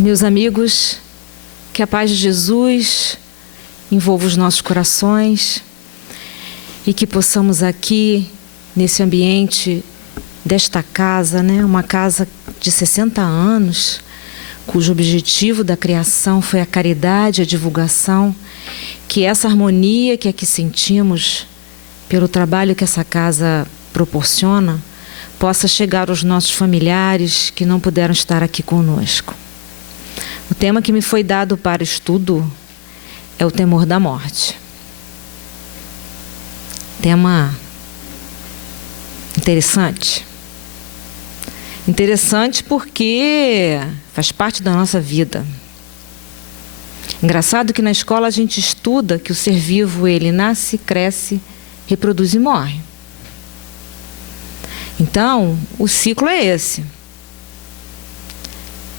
Meus amigos, que a paz de Jesus envolva os nossos corações e que possamos aqui, nesse ambiente desta casa, uma casa de 60 anos, cujo objetivo da criação foi a caridade, a divulgação, que essa harmonia que aqui sentimos, pelo trabalho que essa casa proporciona, possa chegar aos nossos familiares que não puderam estar aqui conosco. O tema que me foi dado para estudo é o temor da morte. Tema interessante. Interessante porque faz parte da nossa vida. Engraçado que na escola a gente estuda que o ser vivo, ele nasce, cresce, reproduz e morre. Então, o ciclo é esse.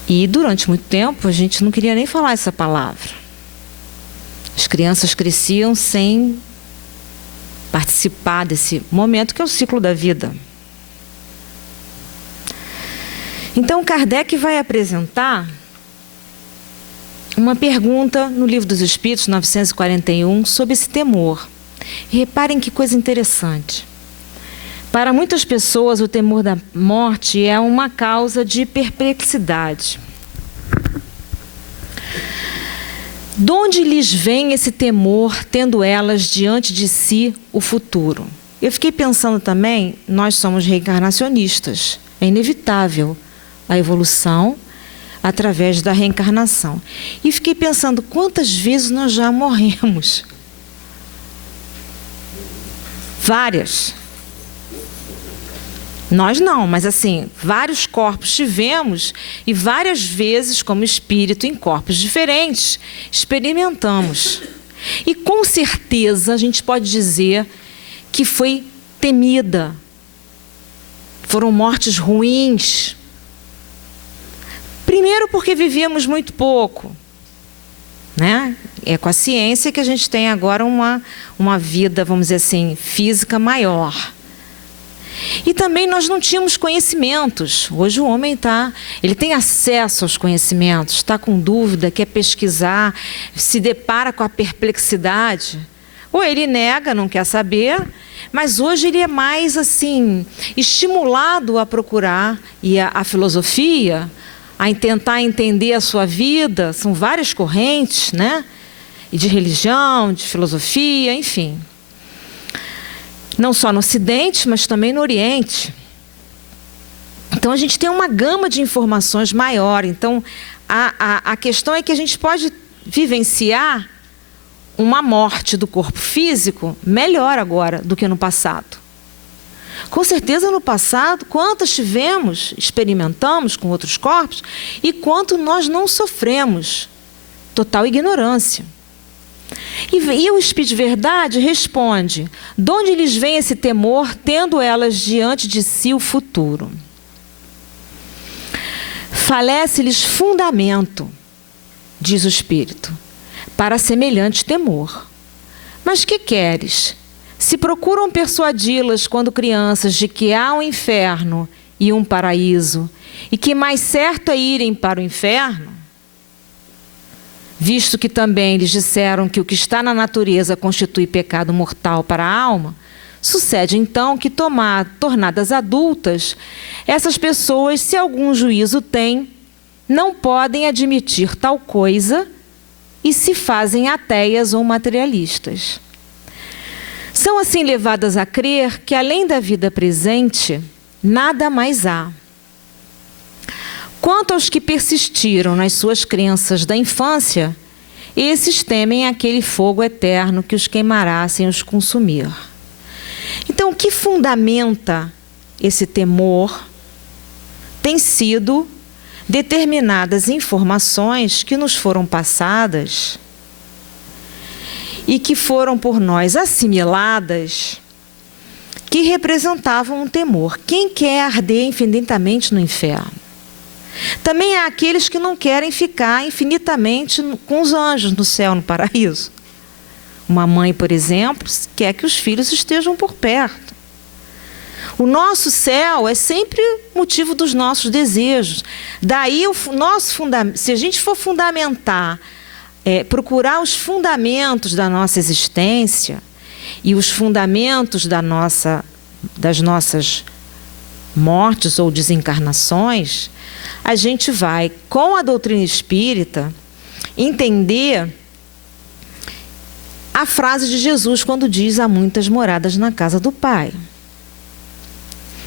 E durante muito tempo a gente não queria nem falar essa palavra. As crianças cresciam sem participar desse momento que é o ciclo da vida. Então Kardec vai apresentar uma pergunta no Livro dos Espíritos, 941, sobre esse temor. E reparem que coisa interessante. Para muitas pessoas, o temor da morte é uma causa de perplexidade. De onde lhes vem esse temor, tendo elas diante de si o futuro? Eu fiquei pensando também, nós somos reencarnacionistas. É inevitável a evolução através da reencarnação. E fiquei pensando, quantas vezes nós já morremos? Várias. Nós não, mas assim, vários corpos tivemos e várias vezes, como espírito, em corpos diferentes, experimentamos. E com certeza a gente pode dizer que foi temida. Foram mortes ruins. Primeiro porque vivíamos muito pouco. É com a ciência que a gente tem agora uma vida, vamos dizer assim, física maior. E também nós não tínhamos conhecimentos. Hoje o homem ele tem acesso aos conhecimentos, está com dúvida, quer pesquisar, se depara com a perplexidade. Ou ele nega, não quer saber, mas hoje ele é mais assim, estimulado a procurar, e a filosofia, a tentar entender a sua vida. São várias correntes, e de religião, de filosofia, enfim. Não só no Ocidente, mas também no Oriente. Então a gente tem uma gama de informações maior. Então a questão é que a gente pode vivenciar uma morte do corpo físico melhor agora do que no passado. Com certeza no passado, quantas tivemos, experimentamos com outros corpos, e quanto nós não sofremos. Total ignorância. E o Espírito de Verdade responde, de onde lhes vem esse temor, tendo elas diante de si o futuro? Falece-lhes fundamento, diz o Espírito, para semelhante temor. Mas que queres? Se procuram persuadi-las quando crianças de que há um inferno e um paraíso, e que mais certo é irem para o inferno, visto que também lhes disseram que o que está na natureza constitui pecado mortal para a alma, sucede então que, tornadas adultas, essas pessoas, se algum juízo têm, não podem admitir tal coisa e se fazem ateias ou materialistas. São assim levadas a crer que, além da vida presente, nada mais há. Quanto aos que persistiram nas suas crenças da infância, esses temem aquele fogo eterno que os queimará sem os consumir. Então, o que fundamenta esse temor tem sido determinadas informações que nos foram passadas e que foram por nós assimiladas, que representavam um temor. Quem quer arder infinitamente no inferno? Também há aqueles que não querem ficar infinitamente com os anjos no céu, no paraíso. Uma mãe, por exemplo, quer que os filhos estejam por perto. O nosso céu é sempre motivo dos nossos desejos. Daí, se a gente for fundamentar, procurar os fundamentos da nossa existência e os fundamentos das nossas mortes ou desencarnações, a gente vai, com a doutrina espírita, entender a frase de Jesus quando diz: há muitas moradas na casa do Pai.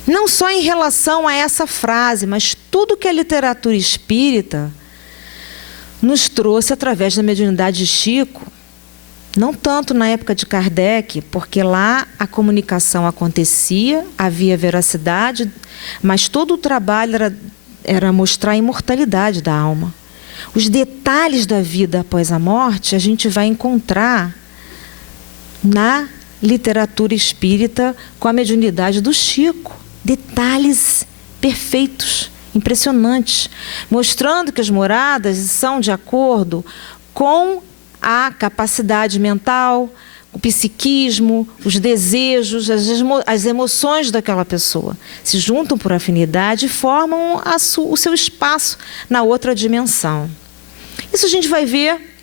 Não só em relação a essa frase, mas tudo que a literatura espírita nos trouxe através da mediunidade de Chico, não tanto na época de Kardec, porque lá a comunicação acontecia, havia veracidade, mas todo o trabalho era mostrar a imortalidade da alma. Os detalhes da vida após a morte a gente vai encontrar na literatura espírita com a mediunidade do Chico. Detalhes perfeitos, impressionantes, mostrando que as moradas são de acordo com a capacidade mental, o psiquismo, os desejos, as emoções daquela pessoa. Se juntam por afinidade e formam o seu espaço na outra dimensão. Isso a gente vai ver.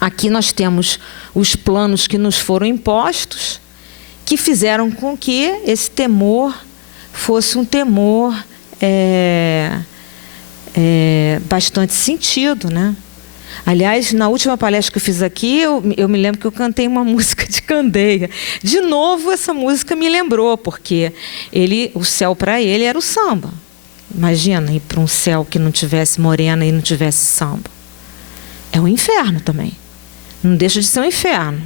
Aqui nós temos os planos que nos foram impostos, que fizeram com que esse temor fosse um temor bastante sentido, né? Aliás, na última palestra que eu fiz aqui, eu me lembro que eu cantei uma música de Candeia. De novo, essa música me lembrou, porque o céu para ele era o samba. Imagina ir para um céu que não tivesse morena e não tivesse samba. É um inferno também. Não deixa de ser um inferno.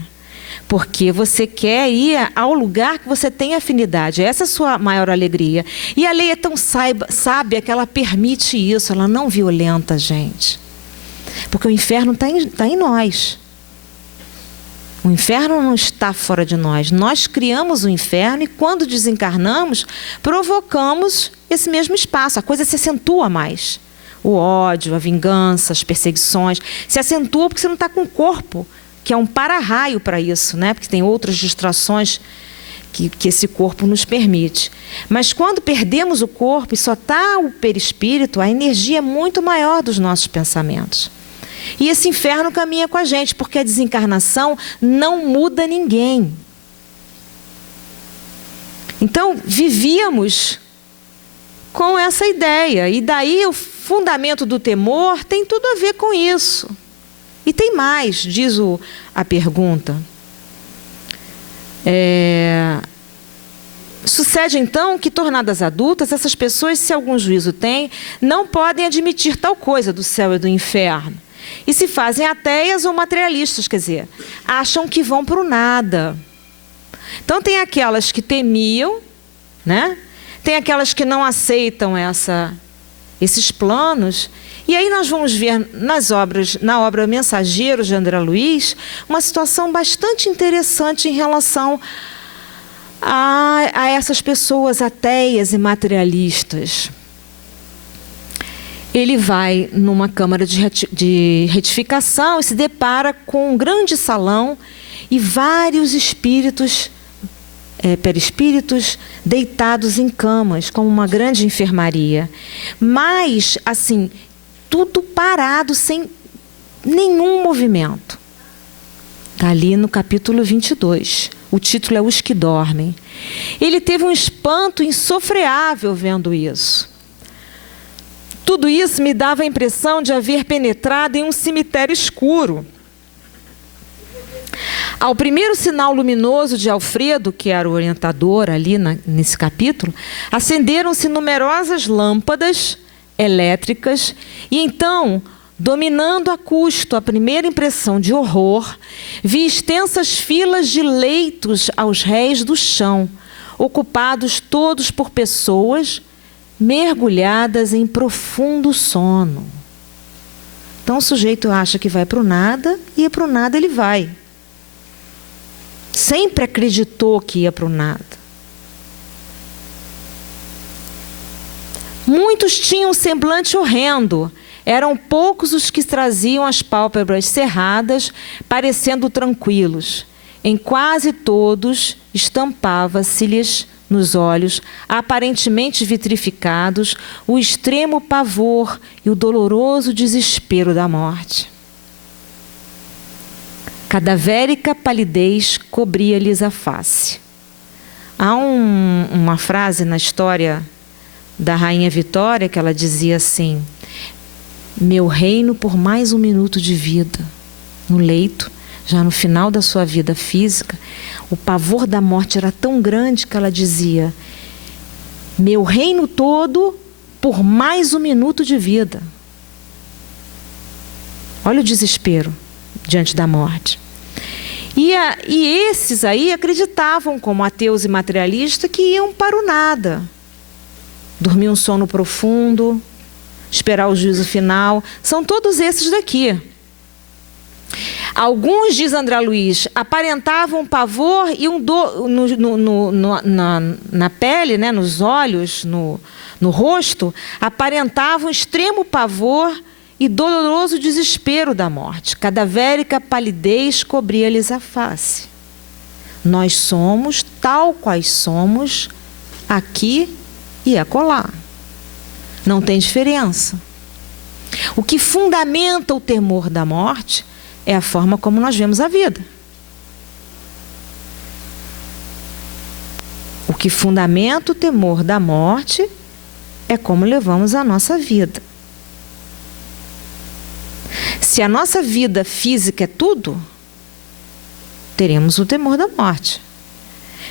Porque você quer ir ao lugar que você tem afinidade. Essa é a sua maior alegria. E a lei é tão sábia que ela permite isso. Ela não violenta a gente. Porque o inferno está em nós. O inferno não está fora de nós. Nós criamos o inferno e quando desencarnamos, provocamos esse mesmo espaço. A coisa se acentua mais. O ódio, a vingança, as perseguições. Se acentua porque você não está com o corpo, que é um para-raio para isso, né? Porque tem outras distrações que esse corpo nos permite. Mas quando perdemos o corpo e só está o perispírito, a energia é muito maior dos nossos pensamentos. E esse inferno caminha com a gente, porque a desencarnação não muda ninguém. Então, vivíamos com essa ideia. E daí o fundamento do temor tem tudo a ver com isso. E tem mais, diz a pergunta. Sucede então que, tornadas adultas, essas pessoas, se algum juízo têm, não podem admitir tal coisa do céu e do inferno. E se fazem ateias ou materialistas, quer dizer, acham que vão para o nada. Então tem aquelas que temiam, né? Tem aquelas que não aceitam esses planos. E aí nós vamos ver na obra Mensageiros de André Luiz, uma situação bastante interessante em relação a essas pessoas ateias e materialistas. Ele vai numa câmara de retificação e se depara com um grande salão e vários espíritos, perispíritos, deitados em camas, como uma grande enfermaria. Mas, assim, tudo parado, sem nenhum movimento. Está ali no capítulo 22. O título é Os que Dormem. Ele teve um espanto insofreável vendo isso. Tudo isso me dava a impressão de haver penetrado em um cemitério escuro. Ao primeiro sinal luminoso de Alfredo, que era o orientador ali nesse capítulo, acenderam-se numerosas lâmpadas elétricas e então, dominando a custo a primeira impressão de horror, vi extensas filas de leitos aos réis do chão, ocupados todos por pessoas mergulhadas em profundo sono. Então o sujeito acha que vai para o nada e para o nada ele vai. Sempre acreditou que ia para o nada. Muitos tinham um semblante horrendo. Eram poucos os que traziam as pálpebras cerradas, parecendo tranquilos. Em quase todos estampava-se-lhes nos olhos, aparentemente vitrificados, o extremo pavor e o doloroso desespero da morte. Cadavérica palidez cobria-lhes a face. Há uma frase na história da Rainha Vitória que ela dizia assim: meu reino por mais um minuto de vida. No leito, já no final da sua vida física, o pavor da morte era tão grande que ela dizia: meu reino todo por mais um minuto de vida. Olha o desespero diante da morte. E esses aí acreditavam, como ateus e materialistas, que iam para o nada. Dormir um sono profundo, esperar o juízo final. São todos esses daqui. Alguns, diz André Luiz, aparentavam pavor e na pele, né, nos olhos, no rosto, aparentavam extremo pavor e doloroso desespero da morte. Cadavérica palidez cobria-lhes a face. Nós somos tal quais somos aqui e acolá. Não tem diferença. O que fundamenta o temor da morte é a forma como nós vemos a vida. O que fundamenta o temor da morte é como levamos a nossa vida. Se a nossa vida física é tudo, teremos o temor da morte.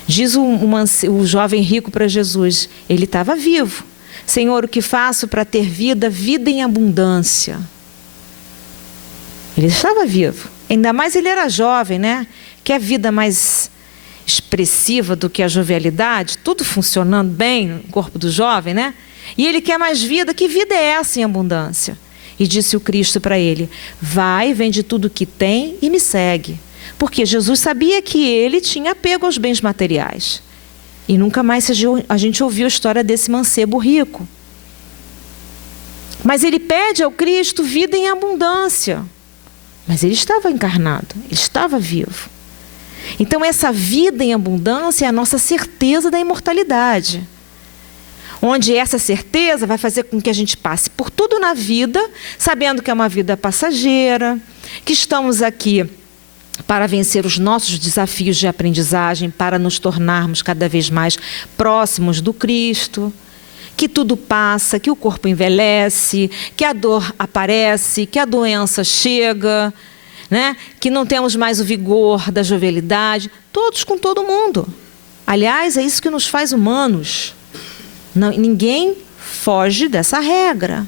Diz o jovem rico para Jesus, ele estava vivo. Senhor, o que faço para ter vida, vida em abundância? Ele estava vivo. Ainda mais ele era jovem, né? Quer vida mais expressiva do que a jovialidade, tudo funcionando bem no corpo do jovem, né? E ele quer mais vida. Que vida é essa em abundância? E disse o Cristo para ele: vai, vende tudo que tem e me segue. Porque Jesus sabia que ele tinha apego aos bens materiais. E nunca mais a gente ouviu a história desse mancebo rico. Mas ele pede ao Cristo vida em abundância. Mas ele estava encarnado, ele estava vivo. Então essa vida em abundância é a nossa certeza da imortalidade. Onde essa certeza vai fazer com que a gente passe por tudo na vida, sabendo que é uma vida passageira, que estamos aqui para vencer os nossos desafios de aprendizagem, para nos tornarmos cada vez mais próximos do Cristo, que tudo passa, que o corpo envelhece, que a dor aparece, que a doença chega, né? Que não temos mais o vigor da jovialidade, todos com todo mundo. Aliás, é isso que nos faz humanos. Não, ninguém foge dessa regra.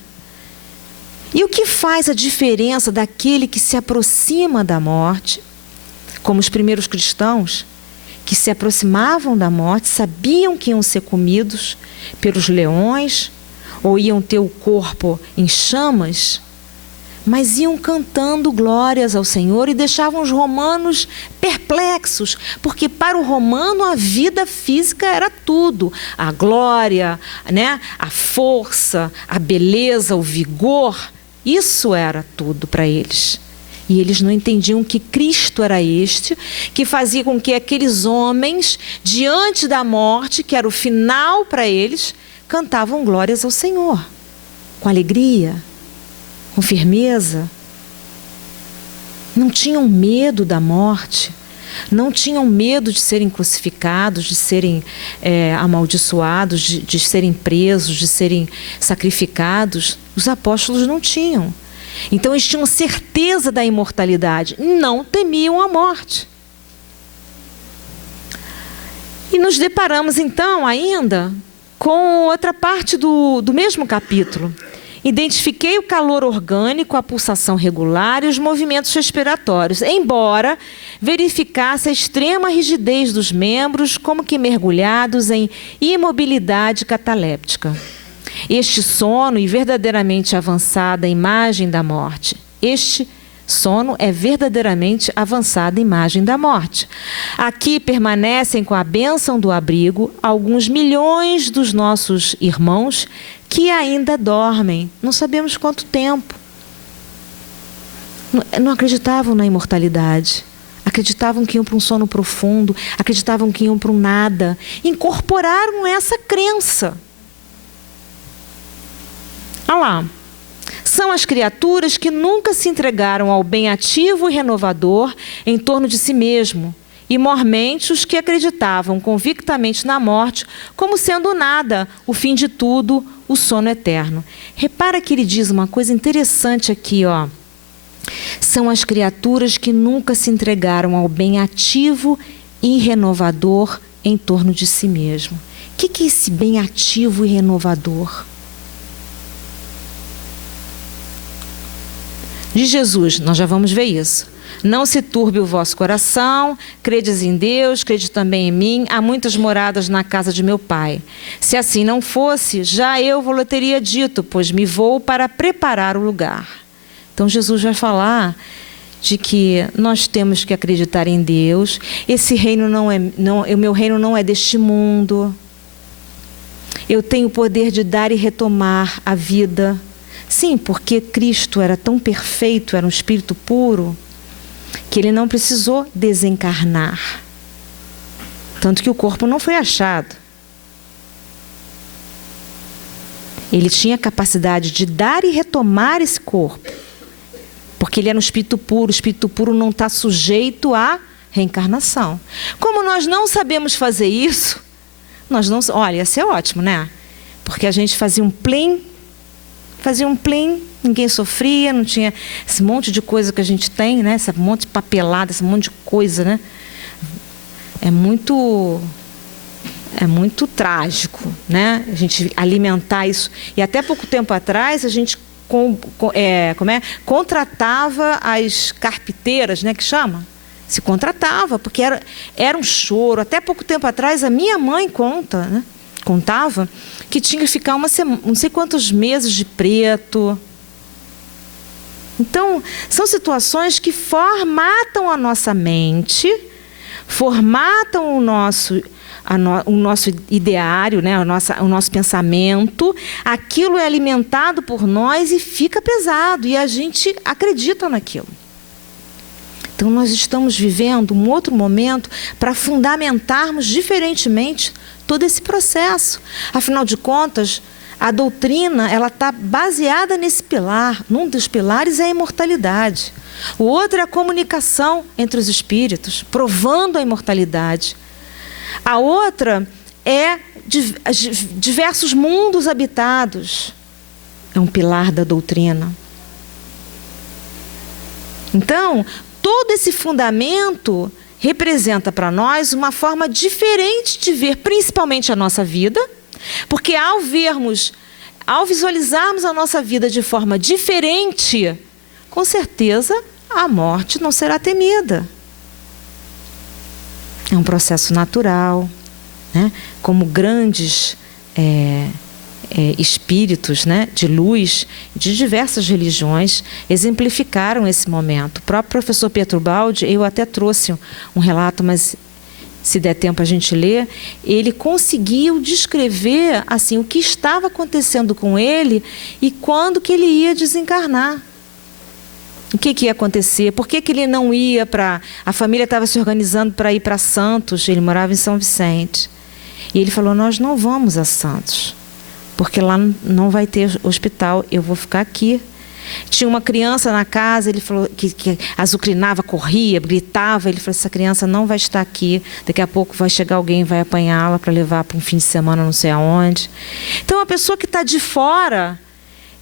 E o que faz a diferença daquele que se aproxima da morte, como os primeiros cristãos, que se aproximavam da morte, sabiam que iam ser comidos pelos leões, ou iam ter o corpo em chamas, mas iam cantando glórias ao Senhor e deixavam os romanos perplexos, porque para o romano a vida física era tudo, a glória, né? A força, a beleza, o vigor, isso era tudo para eles. E eles não entendiam que Cristo era este, que fazia com que aqueles homens, diante da morte, que era o final para eles, cantavam glórias ao Senhor, com alegria, com firmeza. Não tinham medo da morte, não tinham medo de serem crucificados, de serem amaldiçoados, de serem presos, de serem sacrificados. Os apóstolos não tinham. Então eles tinham certeza da imortalidade, não temiam a morte. E nos deparamos então ainda com outra parte do mesmo capítulo. Identifiquei o calor orgânico, a pulsação regular e os movimentos respiratórios, embora verificasse a extrema rigidez dos membros, como que mergulhados em imobilidade cataléptica. Este sono e verdadeiramente avançada imagem da morte. Este sono é verdadeiramente avançada imagem da morte. Aqui permanecem com a bênção do abrigo alguns milhões dos nossos irmãos que ainda dormem, não sabemos quanto tempo. Não acreditavam na imortalidade. Acreditavam que iam para um sono profundo, acreditavam que iam para um nada. Incorporaram essa crença. Olha lá. São as criaturas que nunca se entregaram ao bem ativo e renovador em torno de si mesmo, e mormente os que acreditavam convictamente na morte como sendo nada, o fim de tudo, o sono eterno. Repara que ele diz uma coisa interessante aqui, ó. São as criaturas que nunca se entregaram ao bem ativo e renovador em torno de si mesmo. O que é esse bem ativo e renovador? De Jesus, nós já vamos ver isso. Não se turbe o vosso coração, credes em Deus, crede também em mim. Há muitas moradas na casa de meu Pai. Se assim não fosse, já eu vos teria dito, pois me vou para preparar o lugar. Então Jesus vai falar de que nós temos que acreditar em Deus. Esse reino o meu reino não é deste mundo. Eu tenho o poder de dar e retomar a vida. Sim, porque Cristo era tão perfeito, era um espírito puro, que ele não precisou desencarnar. Tanto que o corpo não foi achado. Ele tinha a capacidade de dar e retomar esse corpo. Porque ele era um espírito puro. O espírito puro não está sujeito à reencarnação. Como nós não sabemos fazer isso, olha, ia ser ótimo, né? Porque a gente fazia um plim, ninguém sofria, não tinha esse monte de coisa que a gente tem, né? Esse monte de papelada, esse monte de coisa, né? É muito trágico, né? A gente alimentar isso. E até pouco tempo atrás a gente contratava as carpinteiras, né? Que chama? Se contratava, porque era um choro. Até pouco tempo atrás a minha mãe contava que tinha que ficar não sei quantos meses de preto. Então, são situações que formatam a nossa mente, formatam o nosso ideário, né? o nosso pensamento. Aquilo é alimentado por nós e fica pesado, e a gente acredita naquilo. Então, nós estamos vivendo um outro momento para fundamentarmos diferentemente todo esse processo. Afinal de contas, a doutrina está baseada nesse pilar. Um dos pilares é a imortalidade. O outro é a comunicação entre os espíritos, provando a imortalidade. A outra é diversos mundos habitados. É um pilar da doutrina. Então, todo esse fundamento representa para nós uma forma diferente de ver principalmente a nossa vida, porque ao visualizarmos a nossa vida de forma diferente, com certeza a morte não será temida. É um processo natural, né? Como grandes espíritos, né, de luz de diversas religiões exemplificaram esse momento. O próprio professor Pietro Baldi, eu até trouxe um relato, mas se der tempo a gente lê, ele conseguiu descrever assim, o que estava acontecendo com ele e quando que ele ia desencarnar. O que ia acontecer? Por que ele não ia para... A família estava se organizando para ir para Santos, ele morava em São Vicente. E ele falou, nós não vamos a Santos, porque lá não vai ter hospital, eu vou ficar aqui. Tinha uma criança na casa, ele falou que azucrinava, corria, gritava. Ele falou, essa criança não vai estar aqui, daqui a pouco vai chegar alguém, vai apanhá-la para levar para um fim de semana não sei aonde. Então, a pessoa que está de fora,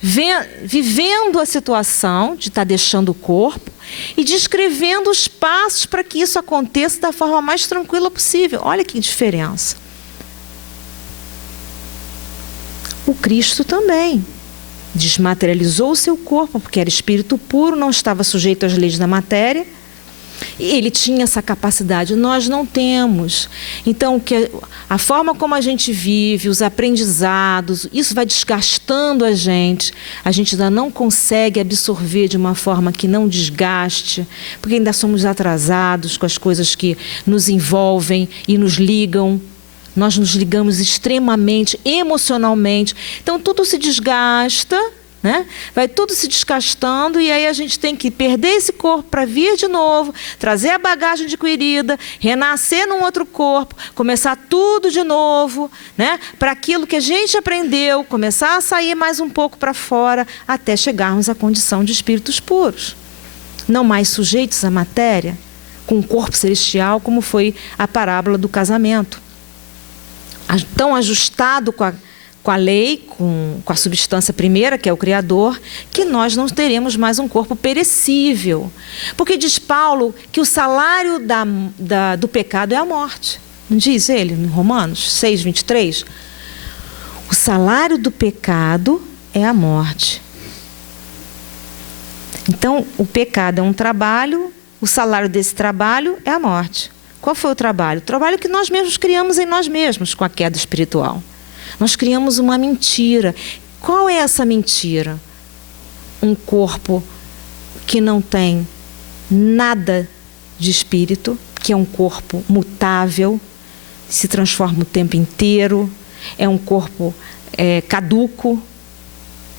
vivendo a situação de estar deixando o corpo e descrevendo os passos para que isso aconteça da forma mais tranquila possível. Olha que diferença. O Cristo também desmaterializou o seu corpo, porque era espírito puro, não estava sujeito às leis da matéria, e ele tinha essa capacidade. Nós não temos. Então, a forma como a gente vive, os aprendizados, isso vai desgastando a gente ainda não consegue absorver de uma forma que não desgaste, porque ainda somos atrasados com as coisas que nos envolvem e nos ligam. Nós nos ligamos extremamente, emocionalmente. Então, tudo se desgasta né? Vai tudo se desgastando e aí a gente tem que perder esse corpo para vir de novo, trazer a bagagem adquirida, renascer num outro corpo, começar tudo de novo, né? Para aquilo que a gente aprendeu, começar a sair mais um pouco para fora, até chegarmos à condição de espíritos puros, não mais sujeitos à matéria, com um corpo celestial, como foi a parábola do casamento. Tão ajustado com a lei, com a substância primeira, que é o Criador, que nós não teremos mais um corpo perecível. Porque diz Paulo que o salário do pecado é a morte. Não diz ele em Romanos 6, 23? O salário do pecado é a morte. Então, o pecado é um trabalho, o salário desse trabalho é a morte. Qual foi o trabalho? O trabalho que nós mesmos criamos em nós mesmos com a queda espiritual. Nós criamos uma mentira. Qual é essa mentira? Um corpo que não tem nada de espírito, que é um corpo mutável, se transforma o tempo inteiro, é um corpo caduco,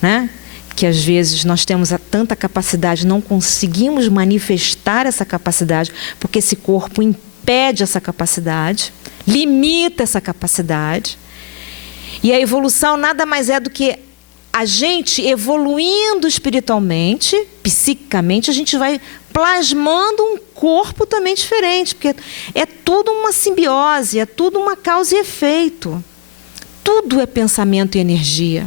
né? Que às vezes nós temos tanta capacidade, não conseguimos manifestar essa capacidade, porque esse corpo impede essa capacidade, limita essa capacidade. E a evolução nada mais é do que a gente evoluindo espiritualmente, psiquicamente, a gente vai plasmando um corpo também diferente, porque é tudo uma simbiose, é tudo uma causa e efeito. Tudo é pensamento e energia.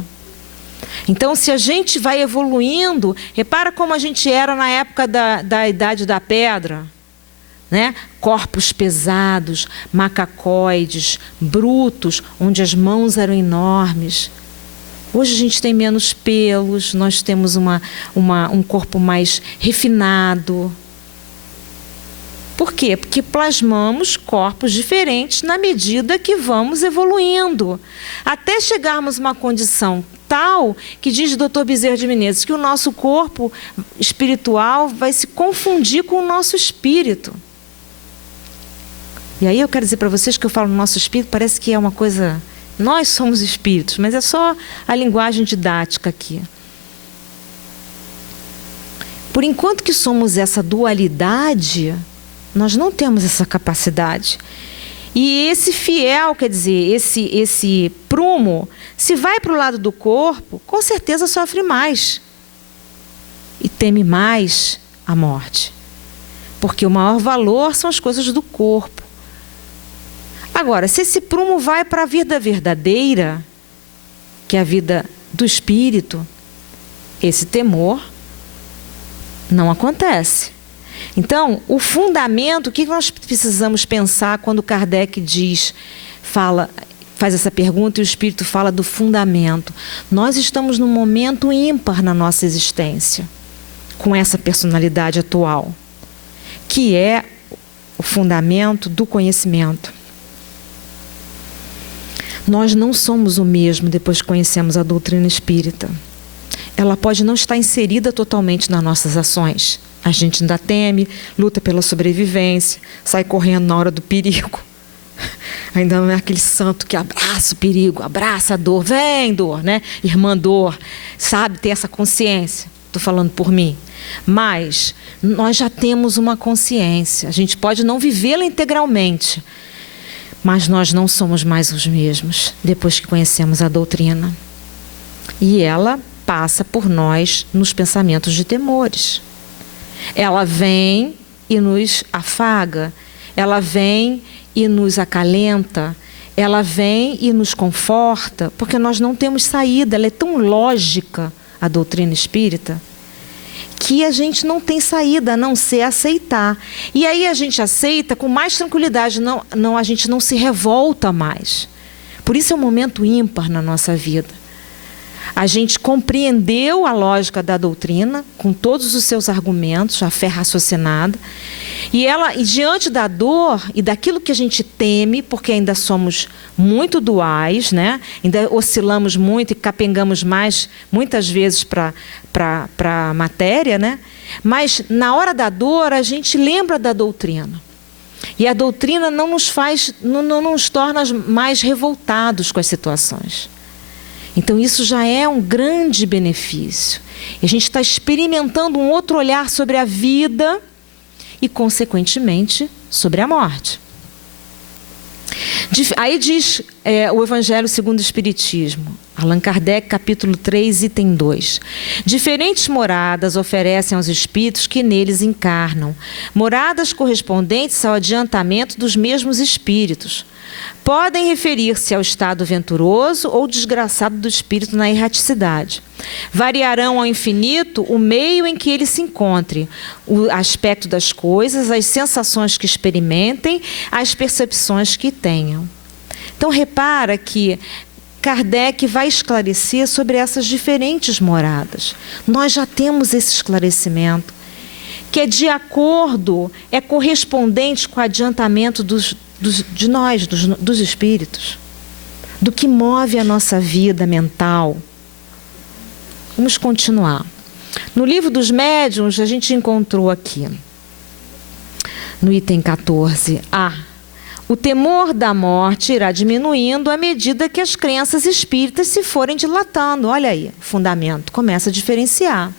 Então, se a gente vai evoluindo, repara como a gente era na época da Idade da Pedra, né? Corpos pesados, macacoides, brutos, onde as mãos eram enormes. Hoje a gente tem menos pelos, nós temos um corpo mais refinado. Por quê? Porque plasmamos corpos diferentes na medida que vamos evoluindo, até chegarmos a uma condição tal que diz o Dr. Bezerra de Menezes que o nosso corpo espiritual vai se confundir com o nosso espírito. E aí eu quero dizer para vocês que eu falo nosso espírito, parece que é uma coisa... Nós somos espíritos, mas é só a linguagem didática aqui. Por enquanto que somos essa dualidade, nós não temos essa capacidade. E esse fiel, quer dizer, esse prumo, se vai para o lado do corpo, com certeza sofre mais. E teme mais a morte. Porque o maior valor são as coisas do corpo. Agora, se esse prumo vai para a vida verdadeira, que é a vida do espírito, esse temor não acontece. Então, o fundamento, o que nós precisamos pensar quando Kardec faz essa pergunta e o Espírito fala do fundamento? Nós estamos num momento ímpar na nossa existência, com essa personalidade atual, que é o fundamento do conhecimento. Nós não somos o mesmo depois que conhecemos a doutrina espírita. Ela pode não estar inserida totalmente nas nossas ações. A gente ainda teme, luta pela sobrevivência, sai correndo na hora do perigo. Ainda não é aquele santo que abraça o perigo, abraça a dor, vem dor, né? Irmã dor, sabe, ter essa consciência. Estou falando por mim. Mas nós já temos uma consciência. A gente pode não vivê-la integralmente, mas nós não somos mais os mesmos depois que conhecemos a doutrina. E ela passa por nós nos pensamentos de temores. Ela vem e nos afaga, ela vem e nos acalenta, ela vem e nos conforta, porque nós não temos saída. Ela é tão lógica, a doutrina espírita, que a gente não tem saída a não ser aceitar. E aí a gente aceita com mais tranquilidade, a gente não se revolta mais. Por isso é um momento ímpar na nossa vida. A gente compreendeu a lógica da doutrina, com todos os seus argumentos, a fé raciocinada, e diante da dor e daquilo que a gente teme, porque ainda somos muito duais, né? Ainda oscilamos muito e capengamos mais, muitas vezes, para a matéria, né? Mas na hora da dor a gente lembra da doutrina. E a doutrina não nos torna mais revoltados com as situações. Então isso já é um grande benefício. E a gente está experimentando um outro olhar sobre a vida e, consequentemente, sobre a morte. Aí diz o Evangelho segundo o Espiritismo, Allan Kardec, capítulo 3, item 2. Diferentes moradas oferecem aos espíritos que neles encarnam, moradas correspondentes ao adiantamento dos mesmos espíritos. Podem referir-se ao estado venturoso ou desgraçado do espírito na erraticidade. Variarão ao infinito o meio em que ele se encontre, o aspecto das coisas, as sensações que experimentem, as percepções que tenham. Então, repara que Kardec vai esclarecer sobre essas diferentes moradas. Nós já temos esse esclarecimento, que é de acordo, é correspondente com o adiantamento dos espíritos, do que move a nossa vida mental. Vamos continuar. No livro dos médiuns, a gente encontrou aqui, no item 14, o temor da morte irá diminuindo à medida que as crenças espíritas se forem dilatando. Olha aí, o fundamento começa a diferenciar.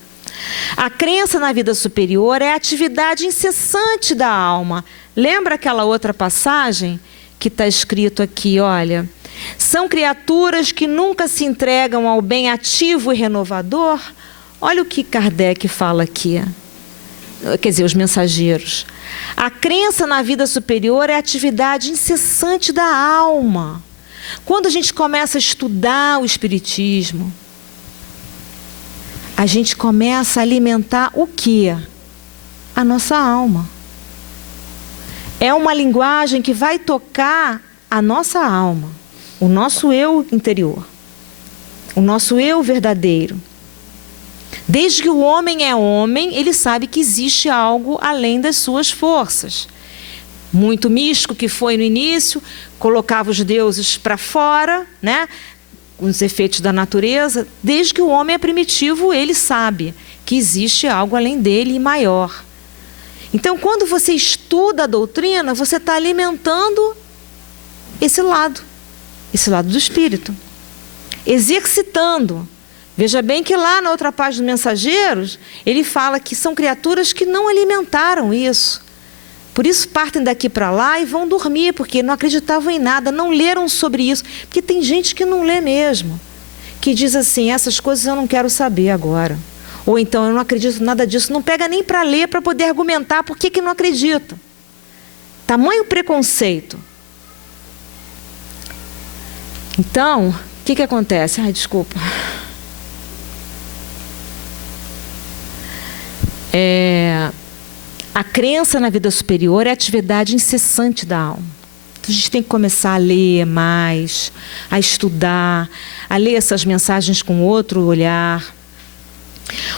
A crença na vida superior é a atividade incessante da alma. Lembra aquela outra passagem que está escrito aqui, olha? São criaturas que nunca se entregam ao bem ativo e renovador. Olha o que Kardec fala aqui. Quer dizer, os mensageiros. A crença na vida superior é a atividade incessante da alma. Quando a gente começa a estudar o Espiritismo, a gente começa a alimentar o quê? A nossa alma. É uma linguagem que vai tocar a nossa alma, o nosso eu interior, o nosso eu verdadeiro. Desde que o homem é homem, ele sabe que existe algo além das suas forças. Muito místico que foi no início, colocava os deuses para fora, né? Os efeitos da natureza. Desde que o homem é primitivo, ele sabe que existe algo além dele e maior. Então, quando você estuda a doutrina, você está alimentando esse lado do espírito, exercitando. Veja bem que lá na outra página dos Mensageiros, ele fala que são criaturas que não alimentaram isso. Por isso partem daqui para lá e vão dormir, porque não acreditavam em nada, não leram sobre isso. Porque tem gente que não lê mesmo, que diz assim, essas coisas eu não quero saber agora. Ou então, eu não acredito em nada disso. Não pega nem para ler, para poder argumentar por que não acredita. Tamanho preconceito. Então, o que acontece? Ai, desculpa. A crença na vida superior é a atividade incessante da alma. Então, a gente tem que começar a ler mais, a estudar, a ler essas mensagens com outro olhar.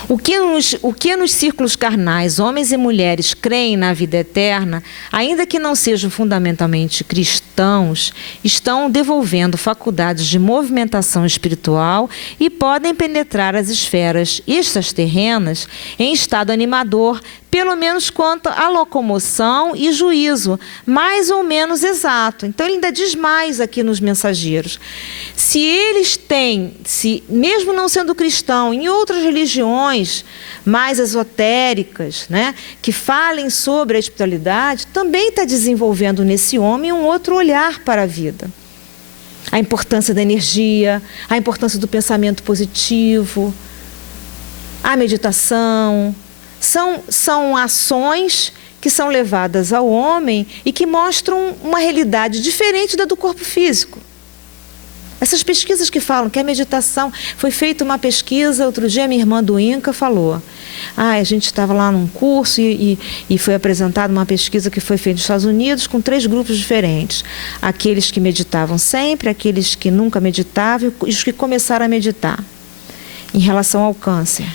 O que nos círculos carnais, homens e mulheres, creem na vida eterna, ainda que não sejam fundamentalmente cristãos, estão devolvendo faculdades de movimentação espiritual e podem penetrar as esferas extraterrenas em estado animador, pelo menos quanto à locomoção e juízo, mais ou menos exato. Então, ele ainda diz mais aqui nos Mensageiros. Se eles têm, mesmo não sendo cristão, em outras religiões mais esotéricas, né, que falem sobre a espiritualidade, também está desenvolvendo nesse homem um outro olhar para a vida. A importância da energia, a importância do pensamento positivo, a meditação. São ações que são levadas ao homem e que mostram uma realidade diferente da do corpo físico. Essas pesquisas que falam que a meditação... Foi feita uma pesquisa, outro dia minha irmã do INCA falou. A gente estava lá num curso e foi apresentada uma pesquisa que foi feita nos Estados Unidos com 3 grupos diferentes. Aqueles que meditavam sempre, aqueles que nunca meditavam e os que começaram a meditar em relação ao câncer.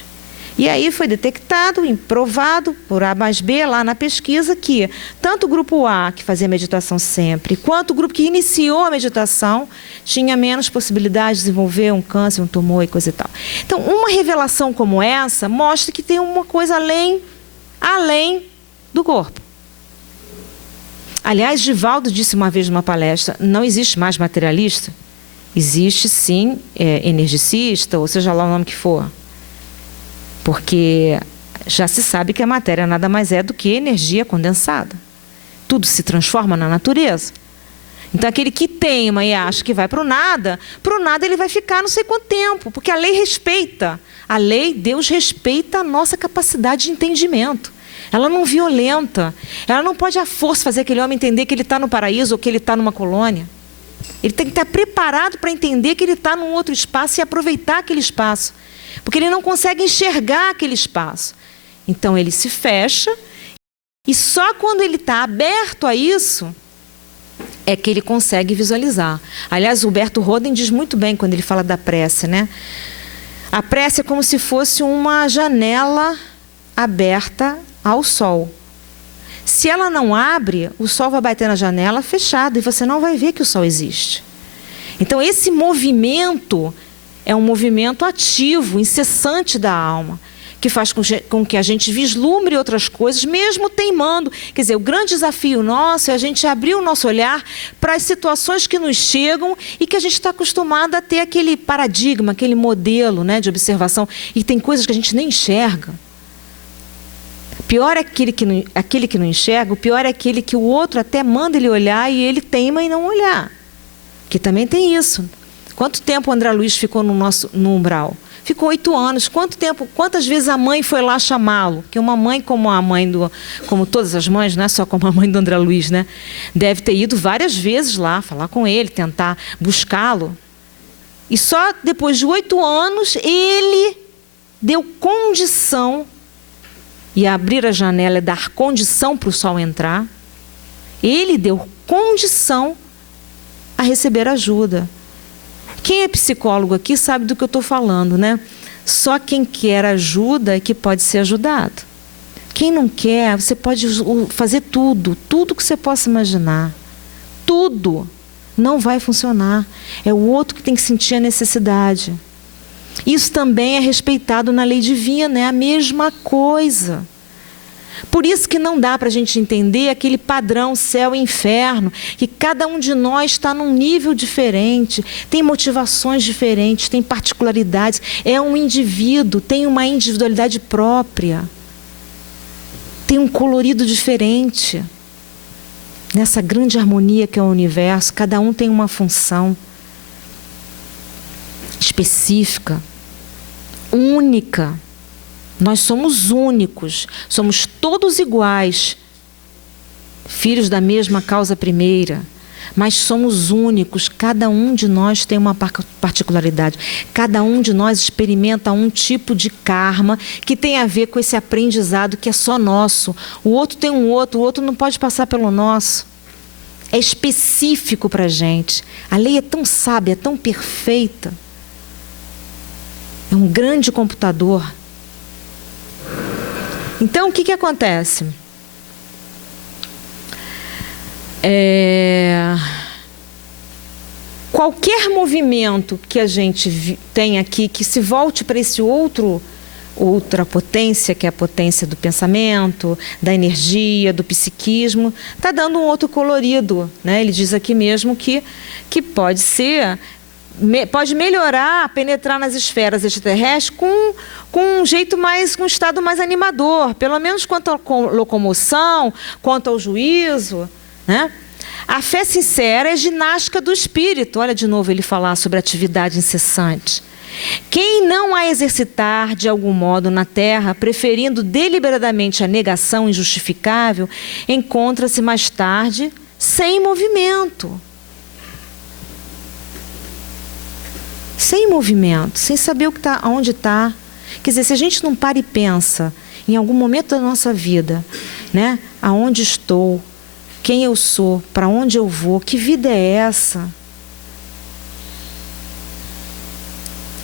E aí foi detectado, provado por A mais B lá na pesquisa que tanto o grupo A, que fazia meditação sempre, quanto o grupo que iniciou a meditação, tinha menos possibilidade de desenvolver um câncer, um tumor e coisa e tal. Então, uma revelação como essa mostra que tem uma coisa além do corpo. Aliás, Divaldo disse uma vez numa palestra, não existe mais materialista. Existe, sim, energicista, ou seja lá o nome que for. Porque já se sabe que a matéria nada mais é do que energia condensada. Tudo se transforma na natureza. Então, aquele que teima e acha que vai para o nada ele vai ficar não sei quanto tempo, porque a lei respeita. A lei, Deus respeita a nossa capacidade de entendimento. Ela não violenta. Ela não pode à força fazer aquele homem entender que ele está no paraíso ou que ele está numa colônia. Ele tem que estar preparado para entender que ele está num outro espaço e aproveitar aquele espaço. Porque ele não consegue enxergar aquele espaço. Então ele se fecha e só quando ele está aberto a isso é que ele consegue visualizar. Aliás, o Humberto Roden diz muito bem quando ele fala da prece, né? A prece é como se fosse uma janela aberta ao sol. Se ela não abre, o sol vai bater na janela fechada e você não vai ver que o sol existe. Então, esse movimento é um movimento ativo, incessante da alma, que faz com que a gente vislumbre outras coisas, mesmo teimando. Quer dizer, o grande desafio nosso é a gente abrir o nosso olhar para as situações que nos chegam e que a gente está acostumado a ter aquele paradigma, aquele modelo, né, de observação, e tem coisas que a gente nem enxerga. Pior é aquele que não enxerga, o pior é aquele que o outro até manda ele olhar e ele teima em não olhar. Que também tem isso. Quanto tempo o André Luiz ficou no umbral? Ficou 8 anos. Quantas vezes a mãe foi lá chamá-lo? Porque uma mãe como todas as mães, não é só como a mãe do André Luiz, né? Deve ter ido várias vezes lá, falar com ele, tentar buscá-lo. E só depois de 8 anos, ele deu condição, e abrir a janela é dar condição para o sol entrar. Ele deu condição a receber ajuda. Quem é psicólogo aqui sabe do que eu estou falando, né? Só quem quer ajuda é que pode ser ajudado. Quem não quer, você pode fazer tudo que você possa imaginar. Tudo não vai funcionar. É o outro que tem que sentir a necessidade. Isso também é respeitado na lei divina, é a mesma coisa. Por isso que não dá para a gente entender aquele padrão céu e inferno, que cada um de nós está num nível diferente, tem motivações diferentes, tem particularidades, é um indivíduo, tem uma individualidade própria, tem um colorido diferente. Nessa grande harmonia que é o universo, cada um tem uma função específica, única. Nós somos únicos, somos todos iguais, filhos da mesma causa primeira, mas somos únicos, cada um de nós tem uma particularidade, cada um de nós experimenta um tipo de karma que tem a ver com esse aprendizado que é só nosso. O outro tem o outro não pode passar pelo nosso. É específico para a gente. A lei é tão sábia, é tão perfeita. É um grande computador. Então, o que acontece? Qualquer movimento que a gente tem aqui, que se volte para esse outra potência, que é a potência do pensamento, da energia, do psiquismo, está dando um outro colorido, né? Ele diz aqui mesmo que pode ser... pode melhorar, penetrar nas esferas extraterrestres com um jeito com um estado mais animador, pelo menos quanto à locomoção, quanto ao juízo, né? A fé sincera é ginástica do espírito. Olha de novo ele falar sobre atividade incessante. Quem não a exercitar de algum modo na terra, preferindo deliberadamente a negação injustificável, encontra-se mais tarde sem movimento. Sem movimento, sem saber onde está. Quer dizer, se a gente não para e pensa em algum momento da nossa vida, né? Aonde estou, quem eu sou, para onde eu vou, que vida é essa?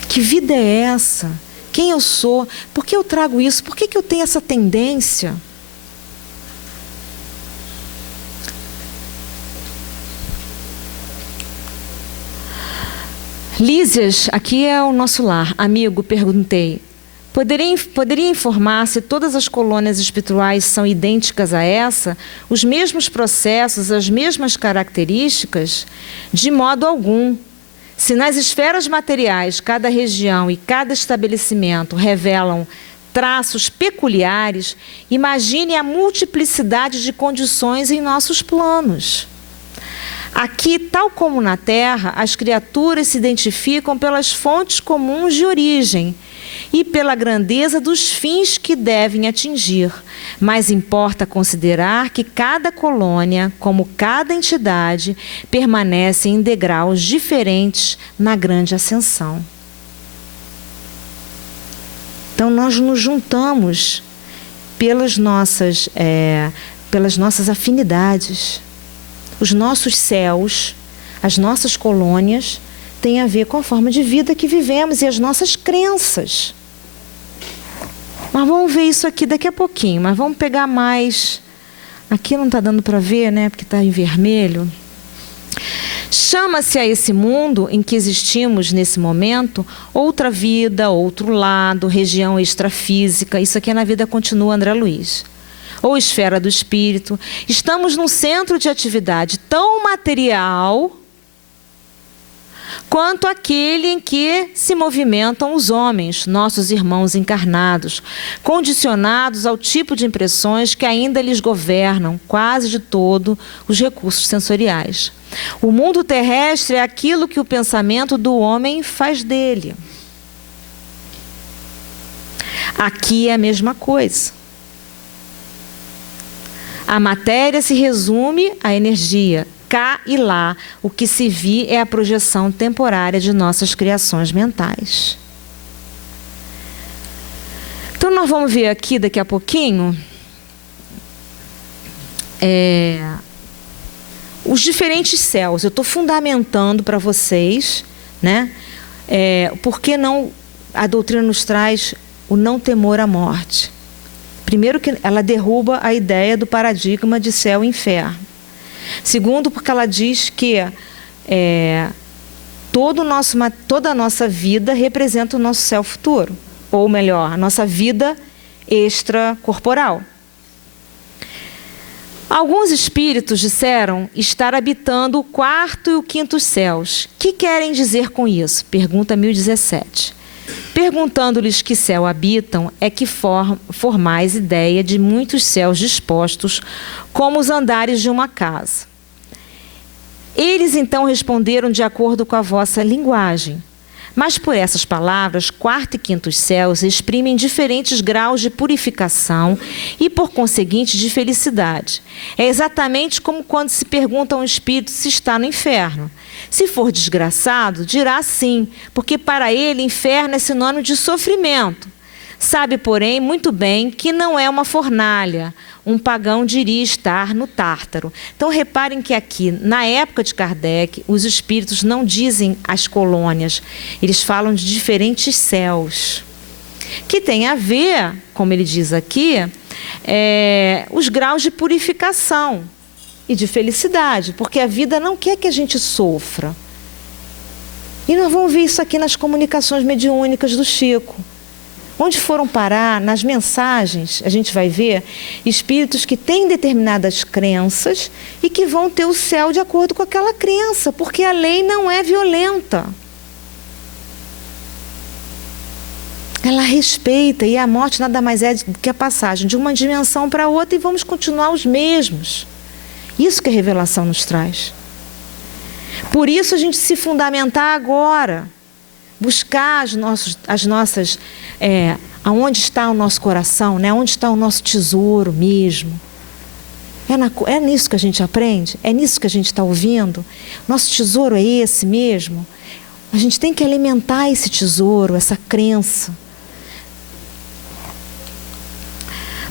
Que vida é essa? Quem eu sou? Por que eu trago isso? Por que eu tenho essa tendência? Lísias, aqui é o nosso lar. Amigo, perguntei. Poderia informar se todas as colônias espirituais são idênticas a essa? Os mesmos processos, as mesmas características? De modo algum. Se nas esferas materiais cada região e cada estabelecimento revelam traços peculiares, imagine a multiplicidade de condições em nossos planos. Aqui, tal como na Terra, as criaturas se identificam pelas fontes comuns de origem e pela grandeza dos fins que devem atingir. Mas importa considerar que cada colônia, como cada entidade, permanece em degraus diferentes na grande ascensão. Então, nós nos juntamos pelas nossas afinidades. Os nossos céus, as nossas colônias, têm a ver com a forma de vida que vivemos e as nossas crenças. Mas vamos ver isso aqui daqui a pouquinho, mas vamos pegar mais. Aqui não está dando para ver, né? Porque está em vermelho. Chama-se a esse mundo em que existimos nesse momento outra vida, outro lado, região extrafísica. Isso aqui é na vida continua, André Luiz. Ou esfera do espírito. Estamos num centro de atividade tão material quanto aquele em que se movimentam os homens, nossos irmãos encarnados, condicionados ao tipo de impressões que ainda lhes governam quase de todo os recursos sensoriais. O mundo terrestre é aquilo que o pensamento do homem faz dele. Aqui é a mesma coisa. A matéria se resume à energia. Cá e lá, o que se vê é a projeção temporária de nossas criações mentais. Então, nós vamos ver aqui daqui a pouquinho os diferentes céus. Eu estou fundamentando para vocês, né? Por que não a doutrina nos traz o não temor à morte? Primeiro, que ela derruba a ideia do paradigma de céu e inferno. Segundo, porque ela diz que toda a nossa vida representa o nosso céu futuro. Ou melhor, a nossa vida extracorporal. Alguns espíritos disseram estar habitando o quarto e o quinto céus. O que querem dizer com isso? Pergunta 1017. Perguntando-lhes que céu habitam, é que formais ideia de muitos céus dispostos, como os andares de uma casa. Eles então responderam de acordo com a vossa linguagem. Mas por essas palavras, quarto e quinto céus exprimem diferentes graus de purificação e, por conseguinte, de felicidade. É exatamente como quando se pergunta a um espírito se está no inferno. Se for desgraçado, dirá sim, porque para ele inferno é sinônimo de sofrimento. Sabe, porém, muito bem que não é uma fornalha. Um pagão diria estar no Tártaro. Então, reparem que aqui, na época de Kardec, os espíritos não dizem as colônias. Eles falam de diferentes céus. Que tem a ver, como ele diz aqui, os graus de purificação e de felicidade. Porque a vida não quer que a gente sofra. E nós vamos ver isso aqui nas comunicações mediúnicas do Chico. Onde foram parar, nas mensagens, a gente vai ver espíritos que têm determinadas crenças e que vão ter o céu de acordo com aquela crença, porque a lei não é violenta. Ela respeita, e a morte nada mais é do que a passagem de uma dimensão para outra e vamos continuar os mesmos. Isso que a revelação nos traz. Por isso a gente se fundamentar agora. Buscar as nossas, aonde está o nosso coração, né? Onde está o nosso tesouro mesmo. É nisso que a gente aprende? É nisso que a gente está ouvindo? Nosso tesouro é esse mesmo? A gente tem que alimentar esse tesouro, essa crença.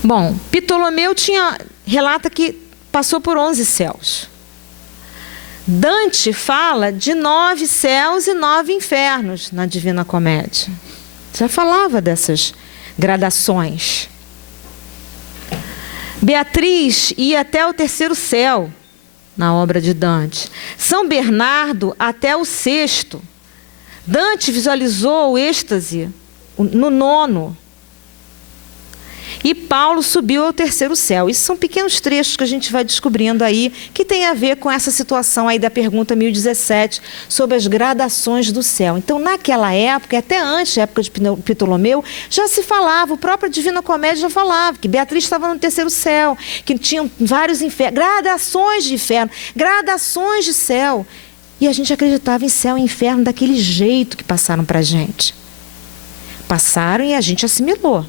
Bom, Ptolomeu relata que passou por 11 céus. Dante fala de 9 céus e 9 infernos na Divina Comédia. Já falava dessas gradações. Beatriz ia até o 3º céu, na obra de Dante. São Bernardo até o 6º. Dante visualizou o êxtase no 9º. E Paulo subiu ao terceiro céu. Isso são pequenos trechos que a gente vai descobrindo aí, que tem a ver com essa situação aí da pergunta 1017, sobre as gradações do céu. Então, naquela época, até antes da época de Ptolomeu, já se falava, o próprio Divina Comédia já falava, que Beatriz estava no terceiro céu, que tinham vários infernos, gradações de inferno, gradações de céu. E a gente acreditava em céu e inferno daquele jeito que passaram para a gente. Passaram e a gente assimilou.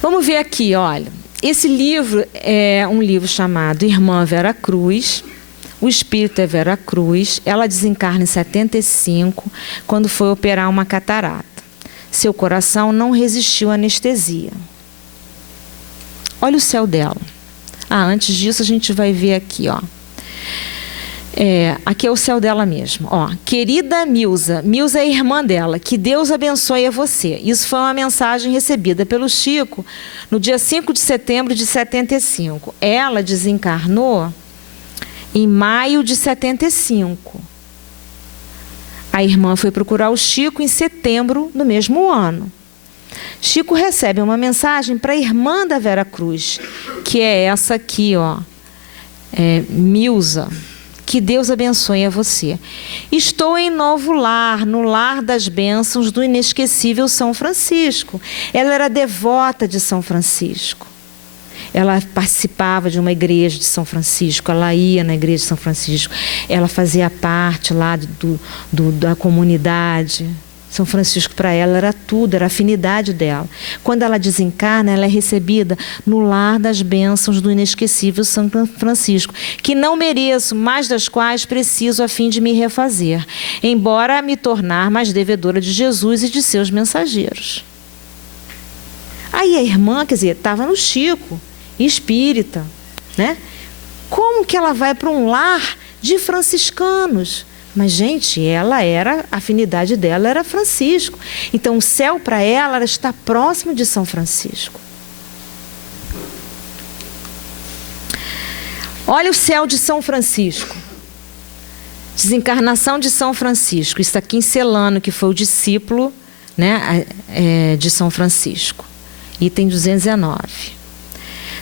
Vamos ver aqui, olha. Esse livro é um livro chamado Irmã Vera Cruz. O espírito é Vera Cruz. Ela desencarna em 75, quando foi operar uma catarata. Seu coração não resistiu à anestesia. Olha o céu dela. Antes disso a gente vai ver aqui, ó. Aqui é o céu dela mesmo. Ó, querida Milza, Milza é a irmã dela, que Deus abençoe a você. Isso foi uma mensagem recebida pelo Chico no dia 5 de setembro de 75. Ela desencarnou em maio de 75. A irmã foi procurar o Chico em setembro do mesmo ano. Chico recebe uma mensagem para a irmã da Vera Cruz, que é essa aqui, ó, Milza. Que Deus abençoe a você. Estou em novo lar, no lar das bênçãos do inesquecível São Francisco. Ela era devota de São Francisco. Ela participava de uma igreja de São Francisco, ela ia na igreja de São Francisco, ela fazia parte lá da comunidade. São Francisco para ela era tudo, era a afinidade dela. Quando ela desencarna, ela é recebida no lar das bênçãos do inesquecível São Francisco, que não mereço, mas das quais preciso a fim de me refazer, embora me tornar mais devedora de Jesus e de seus mensageiros. Aí a irmã, quer dizer, estava no Chico, espírita, né? Como que ela vai para um lar de franciscanos? Mas, gente, a afinidade dela era Francisco. Então, o céu para ela está próximo de São Francisco. Olha o céu de São Francisco. Desencarnação de São Francisco. Isso aqui em Celano, que foi o discípulo, né, de São Francisco. Item 219.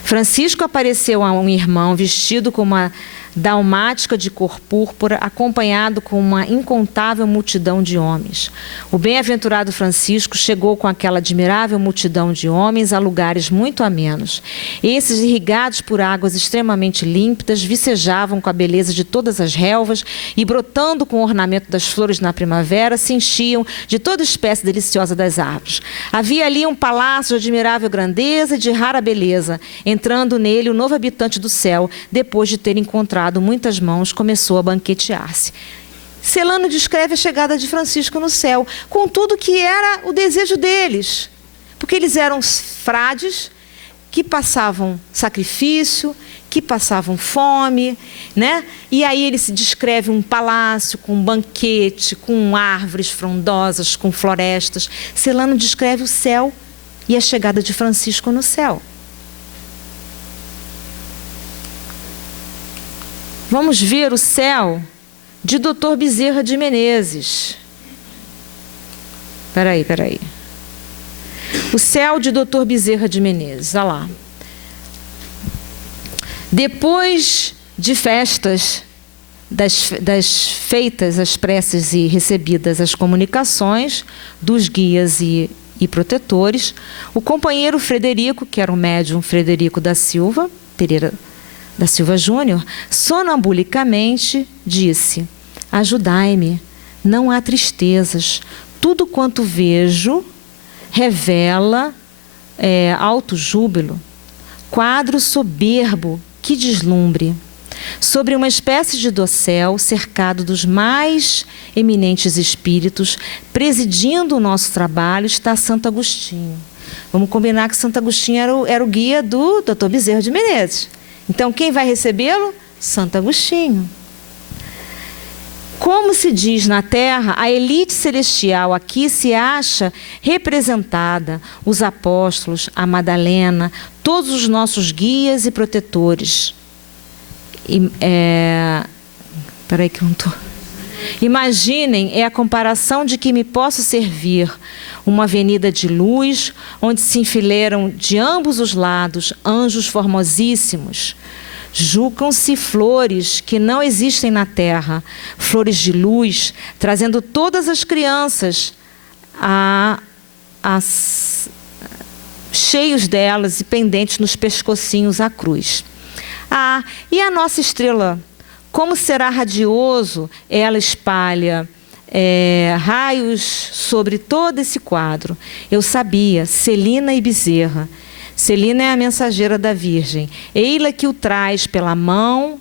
Francisco apareceu a um irmão vestido com uma dalmática de cor púrpura, acompanhado com uma incontável multidão de homens. O bem-aventurado Francisco chegou com aquela admirável multidão de homens a lugares muito amenos. Esses, irrigados por águas extremamente límpidas, vicejavam com a beleza de todas as relvas e, brotando com o ornamento das flores na primavera, se enchiam de toda espécie deliciosa das árvores. Havia ali um palácio de admirável grandeza e de rara beleza. Entrando nele, o novo habitante do céu, depois de ter encontrado muitas mãos, começou a banquetear-se. Celano descreve a chegada de Francisco no céu, com tudo que era o desejo deles, porque eles eram frades que passavam sacrifício, que passavam fome, né? E aí ele se descreve um palácio com um banquete, com árvores frondosas, com florestas. Celano descreve o céu e a chegada de Francisco no céu. Vamos ver o céu de Dr. Bezerra de Menezes. Espera aí. O céu de Dr. Bezerra de Menezes, olha lá. Depois de festas, das feitas as preces e recebidas as comunicações dos guias e protetores, o companheiro Frederico, que era o médium Frederico da Silva, Pereira da Silva Júnior, sonambulicamente disse: ajudai-me, não há tristezas, tudo quanto vejo revela alto júbilo, quadro soberbo que deslumbre. Sobre uma espécie de dossel, cercado dos mais eminentes espíritos, presidindo o nosso trabalho, está Santo Agostinho. Vamos combinar que Santo Agostinho era o guia do Dr. Bezerra de Menezes. Então, quem vai recebê-lo? Santo Agostinho. Como se diz na Terra, a elite celestial aqui se acha representada, os apóstolos, a Madalena, todos os nossos guias e protetores. Espera aí que eu não estou... Imaginem, é a comparação de que me posso servir uma avenida de luz, onde se enfileiram de ambos os lados anjos formosíssimos. Julgam-se flores que não existem na terra, flores de luz, trazendo todas as crianças cheios delas e pendentes nos pescocinhos à cruz. E a nossa estrela? Como será radioso, ela espalha raios sobre todo esse quadro. Eu sabia, Celina e Bezerra. Celina é a mensageira da Virgem. Eila que o traz pela mão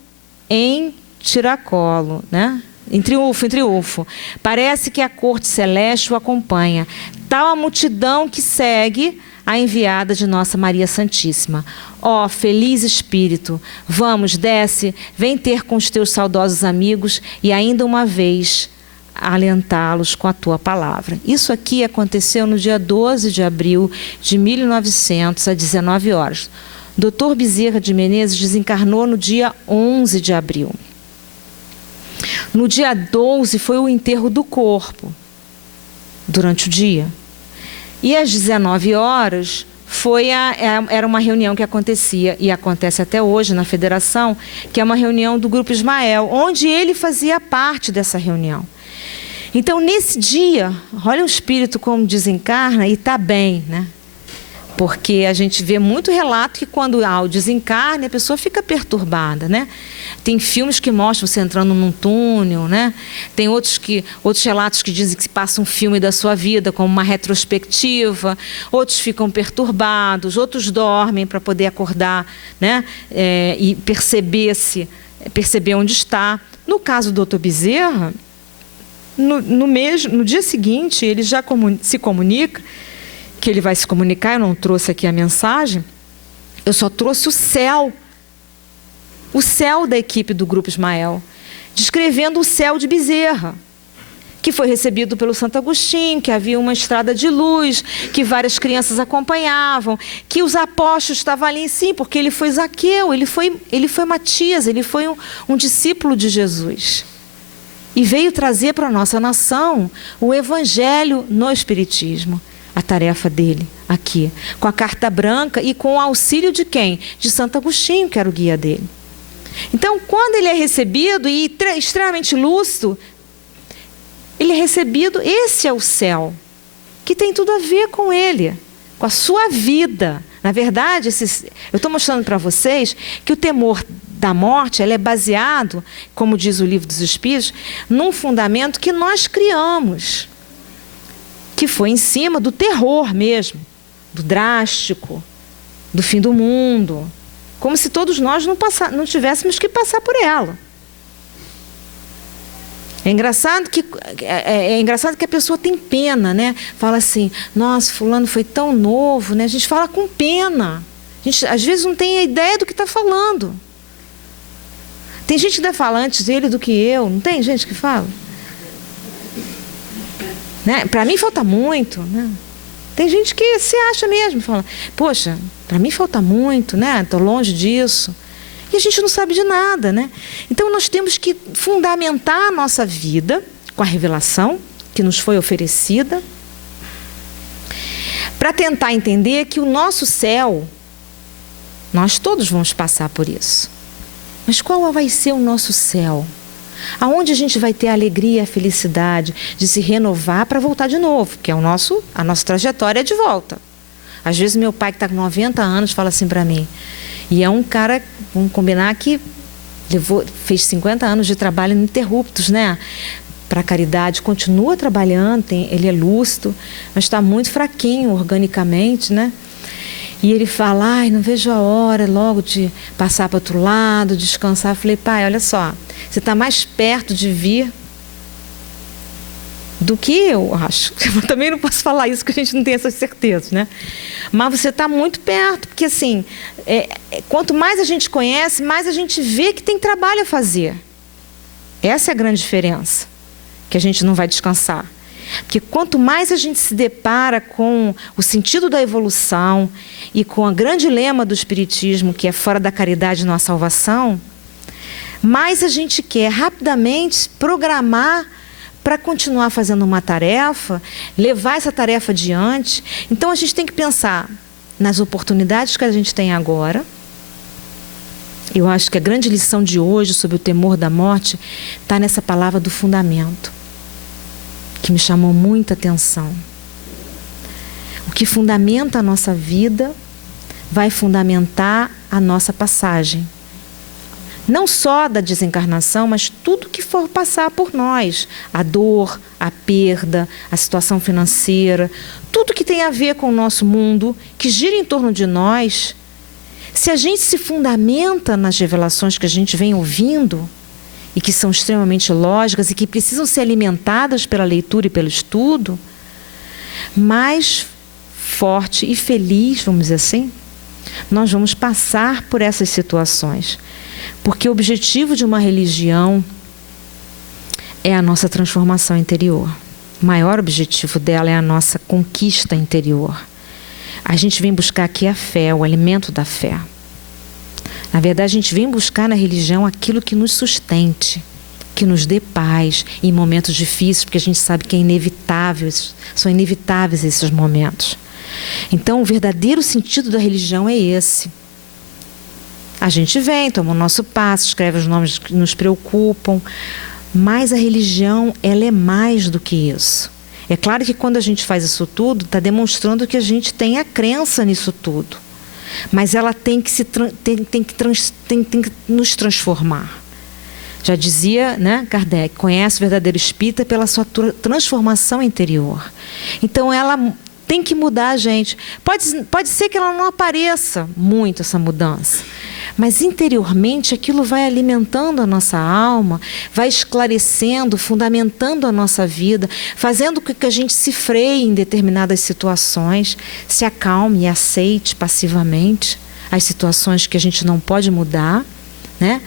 em tiracolo, né? Em triunfo, em triunfo. Parece que a corte celeste o acompanha. Tal a multidão que segue a enviada de Nossa Maria Santíssima. Ó, feliz Espírito, vamos, desce, vem ter com os teus saudosos amigos e ainda uma vez alentá-los com a tua palavra. Isso aqui aconteceu no dia 12 de abril de 1900, às 19 horas. Dr. Bezerra de Menezes desencarnou no dia 11 de abril. No dia 12 foi o enterro do corpo, durante o dia. E às 19 horas era uma reunião que acontecia, e acontece até hoje na federação, que é uma reunião do Grupo Ismael, onde ele fazia parte dessa reunião. Então, nesse dia, olha o espírito como desencarna e está bem, né? Porque a gente vê muito relato que quando há o desencarne, a pessoa fica perturbada, né? Tem filmes que mostram você entrando num túnel, né? Tem outros relatos que dizem que se passa um filme da sua vida, como uma retrospectiva. Outros ficam perturbados, outros dormem para poder acordar, né? E perceber onde está. No caso do Dr. Bezerra, no dia seguinte, ele já se comunica, que ele vai se comunicar. Eu não trouxe aqui a mensagem, eu só trouxe o céu da equipe do Grupo Ismael, descrevendo o céu de Bezerra, que foi recebido pelo Santo Agostinho, que havia uma estrada de luz, que várias crianças acompanhavam, que os apóstolos estavam ali, sim, porque ele foi Zaqueu, ele foi Matias, ele foi um discípulo de Jesus. E veio trazer para a nossa nação o Evangelho no Espiritismo. A tarefa dele aqui, com a carta branca e com o auxílio de quem? De Santo Agostinho, que era o guia dele. Então, quando ele é recebido e extremamente lúcido, ele é recebido, esse é o céu, que tem tudo a ver com ele, com a sua vida. Na verdade, eu estou mostrando para vocês que o temor da morte, ela é baseado, como diz o Livro dos Espíritos, num fundamento que nós criamos, que foi em cima do terror mesmo, do drástico, do fim do mundo, como se todos nós não tivéssemos que passar por ela. É engraçado que a pessoa tem pena, né? Fala assim, nossa, fulano foi tão novo, né? A gente fala com pena. A gente, às vezes, não tem a ideia do que está falando. Tem gente que deve falar antes dele do que eu. Não tem gente que fala? Né? Para mim falta muito, né? Tem gente que se acha mesmo, fala, poxa, para mim falta muito, né? Estou longe disso. E a gente não sabe de nada, né? Então nós temos que fundamentar a nossa vida com a revelação que nos foi oferecida, para tentar entender que o nosso céu, nós todos vamos passar por isso. Mas qual vai ser o nosso céu? Aonde a gente vai ter a alegria e a felicidade de se renovar para voltar de novo, que é a nossa trajetória de volta. Às vezes meu pai, que está com 90 anos, fala assim para mim, e é um cara, vamos combinar que fez 50 anos de trabalho ininterruptos, né? Para a caridade, continua trabalhando, ele é lúcido, mas está muito fraquinho organicamente, né? E ele fala, ai, não vejo a hora logo de passar para outro lado, descansar. Eu falei, pai, olha só, você está mais perto de vir do que eu acho. Eu também não posso falar isso, porque a gente não tem essas certezas, né? Mas você está muito perto, porque assim, quanto mais a gente conhece, mais a gente vê que tem trabalho a fazer. Essa é a grande diferença, que a gente não vai descansar. Porque quanto mais a gente se depara com o sentido da evolução e com o grande lema do Espiritismo, que é fora da caridade não há salvação, mais a gente quer rapidamente programar para continuar fazendo uma tarefa, levar essa tarefa adiante. Então a gente tem que pensar nas oportunidades que a gente tem agora. Eu acho que a grande lição de hoje sobre o temor da morte está nessa palavra do fundamento, que me chamou muita atenção. O que fundamenta a nossa vida vai fundamentar a nossa passagem. Não só da desencarnação, mas tudo que for passar por nós. A dor, a perda, a situação financeira, tudo que tem a ver com o nosso mundo, que gira em torno de nós. Se a gente se fundamenta nas revelações que a gente vem ouvindo, e que são extremamente lógicas e que precisam ser alimentadas pela leitura e pelo estudo, mais forte e feliz, vamos dizer assim, nós vamos passar por essas situações. Porque o objetivo de uma religião é a nossa transformação interior. O maior objetivo dela é a nossa conquista interior. A gente vem buscar aqui a fé, o alimento da fé. Na verdade, a gente vem buscar na religião aquilo que nos sustente, que nos dê paz em momentos difíceis, porque a gente sabe que é inevitável, são inevitáveis esses momentos. Então, o verdadeiro sentido da religião é esse. A gente vem, toma o nosso passo, escreve os nomes que nos preocupam, mas a religião, ela é mais do que isso. É claro que quando a gente faz isso tudo, está demonstrando que a gente tem a crença nisso tudo. Mas ela tem que nos transformar. Já dizia, né, Kardec, conhece o verdadeiro espírita pela sua transformação interior. Então ela tem que mudar a gente. Pode ser que ela não apareça muito, essa mudança. Mas interiormente aquilo vai alimentando a nossa alma, vai esclarecendo, fundamentando a nossa vida, fazendo com que a gente se freie em determinadas situações, se acalme e aceite passivamente as situações que a gente não pode mudar, né?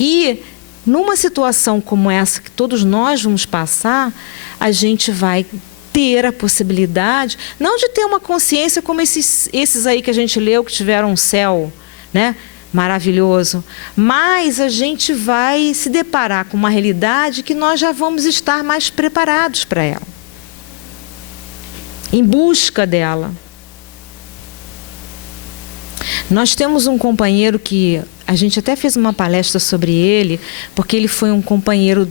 E numa situação como essa que todos nós vamos passar, a gente vai ter a possibilidade, não de ter uma consciência como esses aí que a gente leu, que tiveram um céu, né, maravilhoso, mas a gente vai se deparar com uma realidade que nós já vamos estar mais preparados para ela, em busca dela. Nós temos um companheiro que a gente até fez uma palestra sobre ele, porque ele foi um companheiro,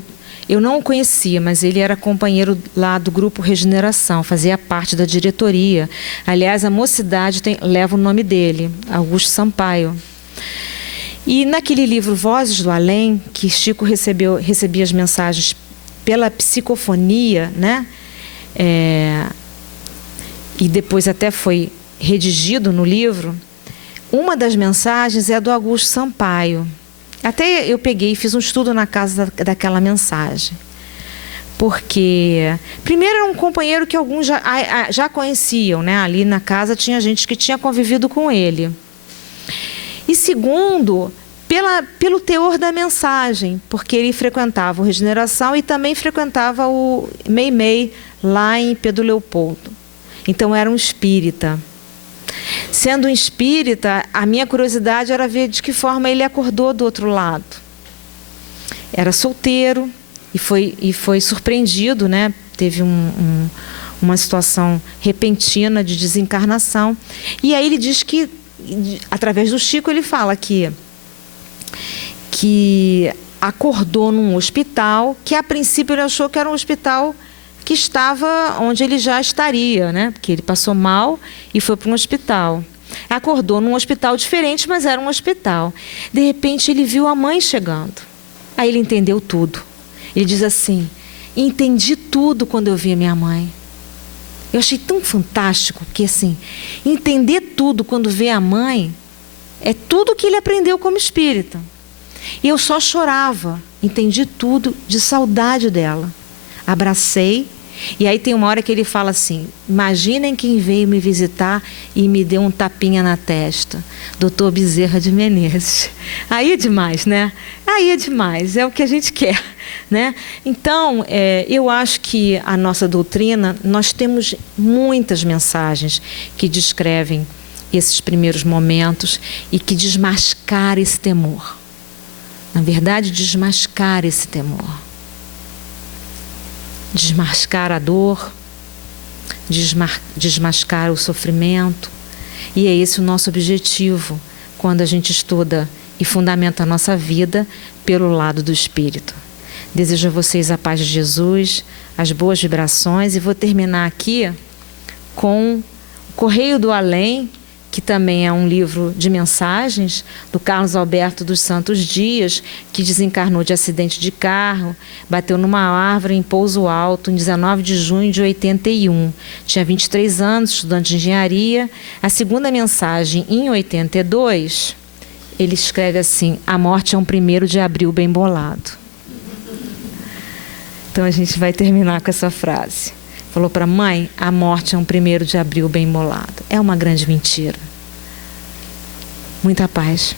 eu não o conhecia, mas ele era companheiro lá do Grupo Regeneração, fazia parte da diretoria. Aliás, a mocidade leva o nome dele, Augusto Sampaio. E naquele livro Vozes do Além, que Chico recebia as mensagens pela psicofonia, né? E depois até foi redigido no livro, uma das mensagens é do Augusto Sampaio. Até eu peguei e fiz um estudo na casa daquela mensagem. Porque, primeiro, era um companheiro que alguns já conheciam, né? Ali na casa tinha gente que tinha convivido com ele. E segundo, pelo teor da mensagem, porque ele frequentava o Regeneração e também frequentava o Meimei, lá em Pedro Leopoldo. Então era um espírita. Sendo um espírita, a minha curiosidade era ver de que forma ele acordou do outro lado. Era solteiro e foi surpreendido, né? Teve uma situação repentina de desencarnação. E aí ele diz que, através do Chico, ele fala que acordou num hospital, que a princípio ele achou que era um hospital que estava onde ele já estaria, né? Porque ele passou mal e foi para um hospital. Acordou num hospital diferente, mas era um hospital. De repente ele viu a mãe chegando. Aí ele entendeu tudo. Ele diz assim: entendi tudo quando eu vi a minha mãe. Eu achei tão fantástico, porque assim, entender tudo quando vê a mãe é tudo que ele aprendeu como espírita. E eu só chorava, entendi tudo, de saudade dela. Abracei, e aí tem uma hora que ele fala assim: imaginem quem veio me visitar e me deu um tapinha na testa, Dr. Bezerra de Menezes. Aí é demais, né? Aí é demais, é o que a gente quer, né? Então, eu acho que a nossa doutrina, nós temos muitas mensagens que descrevem esses primeiros momentos e que desmascaram esse temor. Na verdade, desmascarar esse temor. desmascar a dor, desmascar o sofrimento. E é esse o nosso objetivo quando a gente estuda e fundamenta a nossa vida pelo lado do Espírito. Desejo a vocês a paz de Jesus, as boas vibrações, e vou terminar aqui com o Correio do Além, que também é um livro de mensagens, do Carlos Alberto dos Santos Dias, que desencarnou de acidente de carro, bateu numa árvore em Pouso Alto, em 19 de junho de 81. Tinha 23 anos, estudante de engenharia. A segunda mensagem, em 82, ele escreve assim: a morte é um 1º de abril bem bolado. Então a gente vai terminar com essa frase. Falou para a mãe: a morte é um 1º de abril bem bolado. É uma grande mentira. Muita paz.